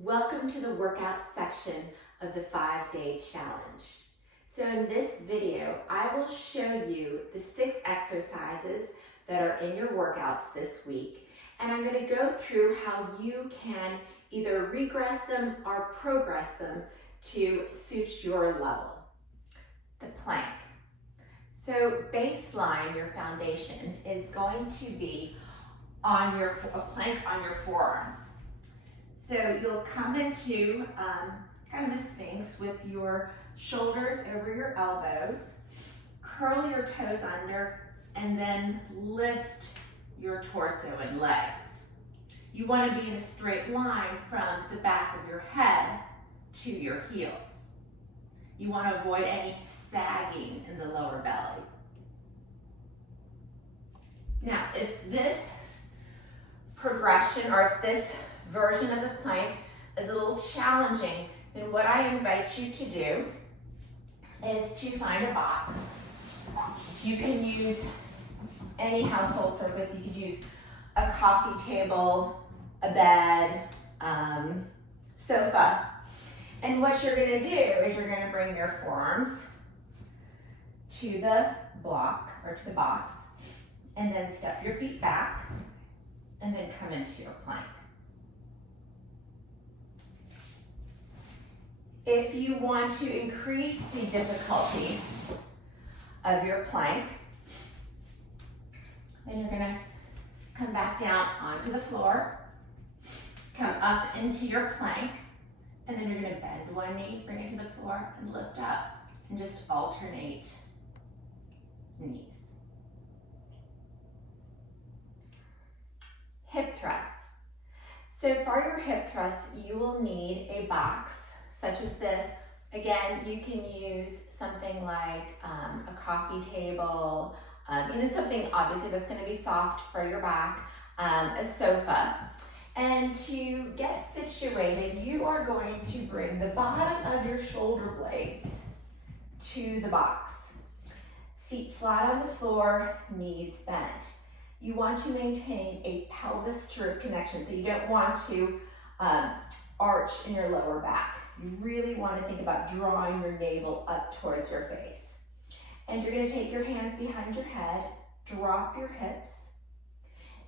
Welcome to the workout section of the 5-day challenge. So in this video, I will show you the 6 exercises that are in your workouts this week, and I'm going to go through how you can either regress them or progress them to suit your level. The plank. So baseline, your foundation, is going to be on a plank on your forearms. So you'll come into kind of a sphinx with your shoulders over your elbows, curl your toes under, and then lift your torso and legs. You want to be in a straight line from the back of your head to your heels. You want to avoid any sagging in the lower belly. Now, if this progression or if this version of the plank is a little challenging, then what I invite you to do is to find a box. You can use any household surface. You could use a coffee table, a bed, sofa. And what you're going to do is you're going to bring your forearms to the block or to the box, and then step your feet back, and then come into your plank. If you want to increase the difficulty of your plank, then you're going to come back down onto the floor, come up into your plank, and then you're going to bend one knee, bring it to the floor, and lift up, and just alternate knees. Hip thrust. So for your hip thrust, you will need a box such as this. Again, you can use something like a coffee table, something obviously that's going to be soft for your back, a sofa. And to get situated, you are going to bring the bottom of your shoulder blades to the box. Feet flat on the floor, knees bent. You want to maintain a pelvis to rib connection, so you don't want to arch in your lower back. You really want to think about drawing your navel up towards your face. And you're going to take your hands behind your head, drop your hips,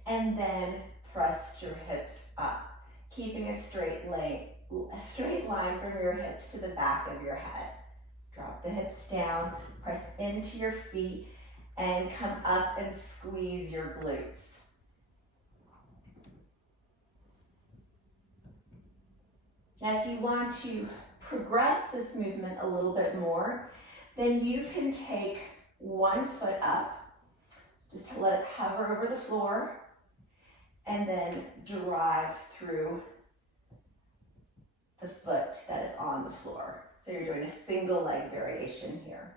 and then thrust your hips up, keeping a straight line from your hips to the back of your head. Drop the hips down, press into your feet, and come up and squeeze your glutes. Now, if you want to progress this movement a little bit more, then you can take one foot up, just to let it hover over the floor, and then drive through the foot that is on the floor. So you're doing a single leg variation here.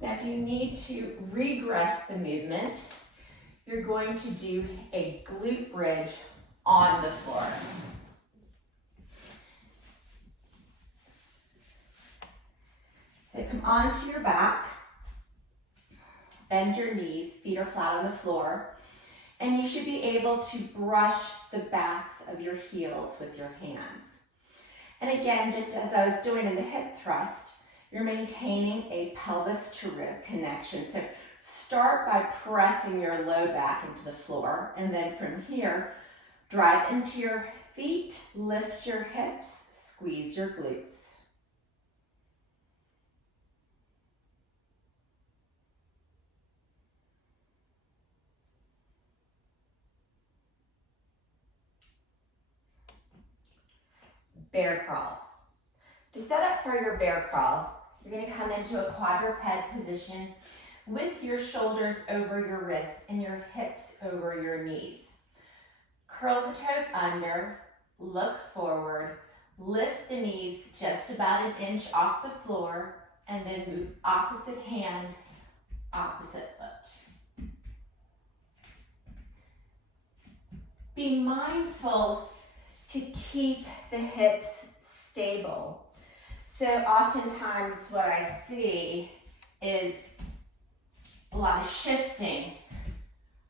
Now, if you need to regress the movement, you're going to do a glute bridge on the floor. So come onto your back, bend your knees, feet are flat on the floor, and you should be able to brush the backs of your heels with your hands. And again, just as I was doing in the hip thrust, you're maintaining a pelvis to rib connection. So start by pressing your low back into the floor, and then from here, drive into your feet, lift your hips, squeeze your glutes. Bear crawls. To set up for your bear crawl, you're going to come into a quadruped position with your shoulders over your wrists and your hips over your knees. Curl the toes under, look forward, lift the knees just about an inch off the floor, and then move opposite hand, opposite foot. Be mindful to keep the hips stable. So oftentimes what I see is a lot of shifting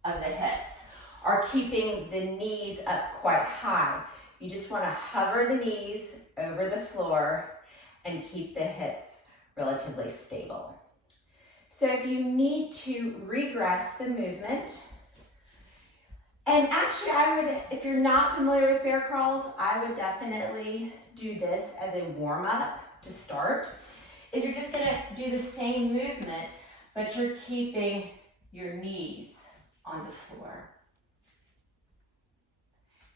of the hips. are keeping the knees up quite high. You just want to hover the knees over the floor and keep the hips relatively stable. So if you need to regress the movement, and actually I would, if you're not familiar with bear crawls, I would definitely do this as a warm-up to start, is you're just gonna do the same movement, but you're keeping your knees on the floor.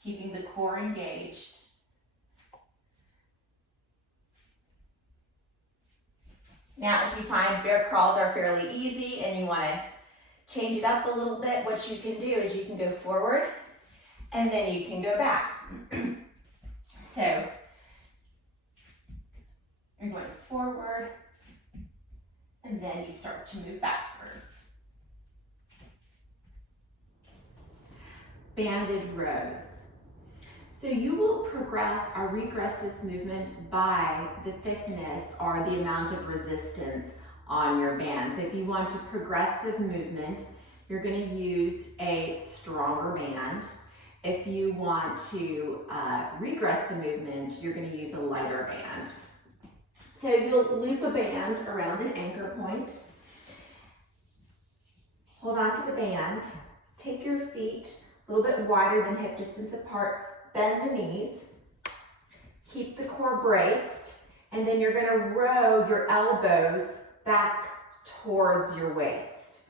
Keeping the core engaged. Now, if you find bear crawls are fairly easy and you want to change it up a little bit, what you can do is you can go forward and then you can go back. So, you're going forward and then you start to move backwards. Banded rows. So you will progress or regress this movement by the thickness or the amount of resistance on your band. So if you want to progress the movement, you're going to use a stronger band. If you want to regress the movement, you're going to use a lighter band. So you'll loop a band around an anchor point. Hold on to the band. Take your feet a little bit wider than hip distance apart. Bend the knees, keep the core braced, and then you're gonna row your elbows back towards your waist.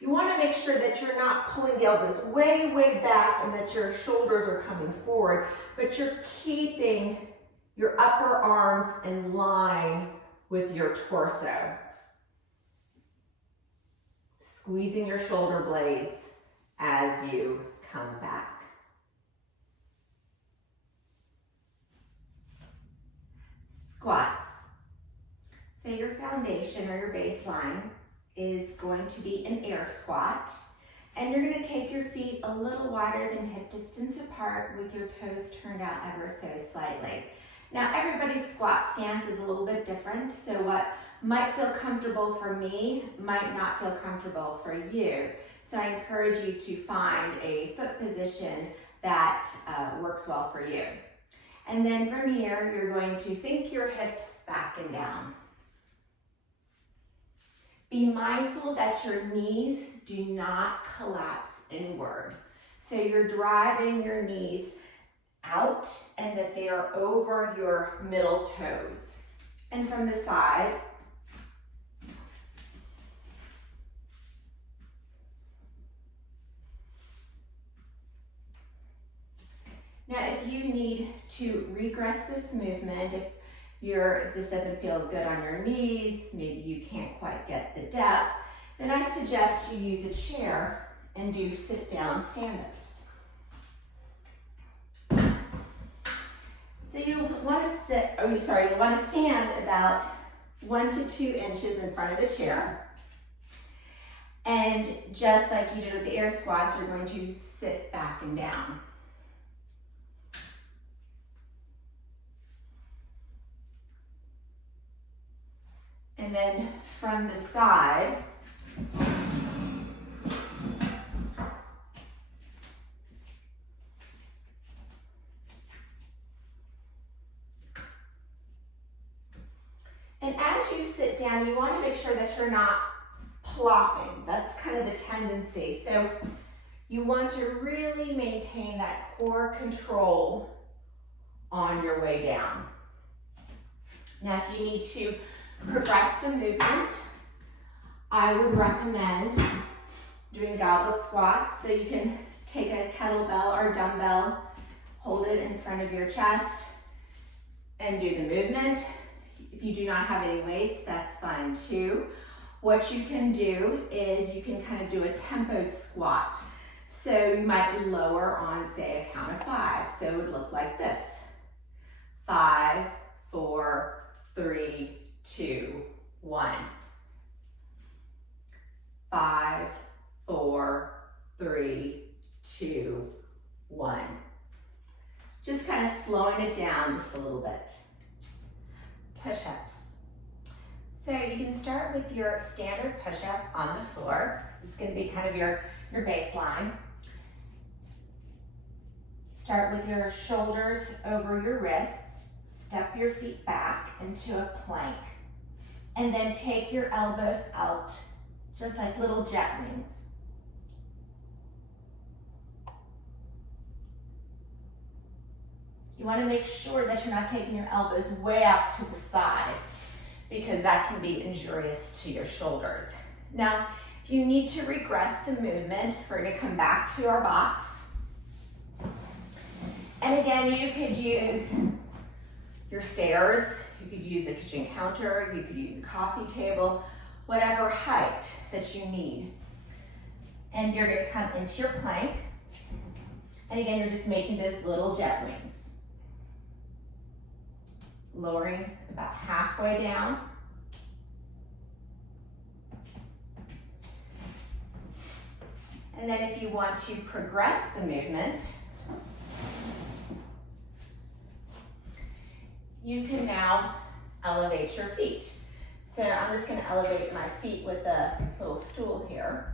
You wanna make sure that you're not pulling the elbows way, way back and that your shoulders are coming forward, but you're keeping your upper arms in line with your torso. Squeezing your shoulder blades as you come back. Squats. So your foundation or your baseline is going to be an air squat. And you're going to take your feet a little wider than hip distance apart with your toes turned out ever so slightly. Now everybody's squat stance is a little bit different. So what might feel comfortable for me might not feel comfortable for you. So I encourage you to find a foot position that works well for you. And then from here, you're going to sink your hips back and down. Be mindful that your knees do not collapse inward. So you're driving your knees out and that they are over your middle toes. And from the side, now, if you need to regress this movement, if this doesn't feel good on your knees, maybe you can't quite get the depth, then I suggest you use a chair and do sit-down stand-ups. So you want to stand about 1 to 2 inches in front of the chair. And just like you did with the air squats, you're going to sit back and down. And then from the side, and as you sit down, you want to make sure that you're not plopping. That's kind of the tendency. So you want to really maintain that core control on your way down. Now, if you need to progress the movement, I would recommend doing goblet squats. So you can take a kettlebell or dumbbell, hold it in front of your chest, and do the movement. If you do not have any weights, that's fine too. What you can do is you can kind of do a tempoed squat. So you might lower on, say, a count of 5. So it would look like this. 5, 4, 3, 2, 1. 5, 4, 3, 2, 1. Just kind of slowing it down just a little bit. Push-ups. So you can start with your standard push-up on the floor. This is going to be kind of your baseline. Start with your shoulders over your wrists. Step your feet back into a plank. And then take your elbows out, just like little jet wings. You want to make sure that you're not taking your elbows way out to the side, because that can be injurious to your shoulders. Now, if you need to regress the movement, we're going to come back to our box. And again, you could use your stairs, you could use a kitchen counter, you could use a coffee table, whatever height that you need. And you're going to come into your plank. And again, you're just making those little jet wings. Lowering about halfway down. And then if you want to progress the movement, you can now elevate your feet. So I'm just going to elevate my feet with a little stool here.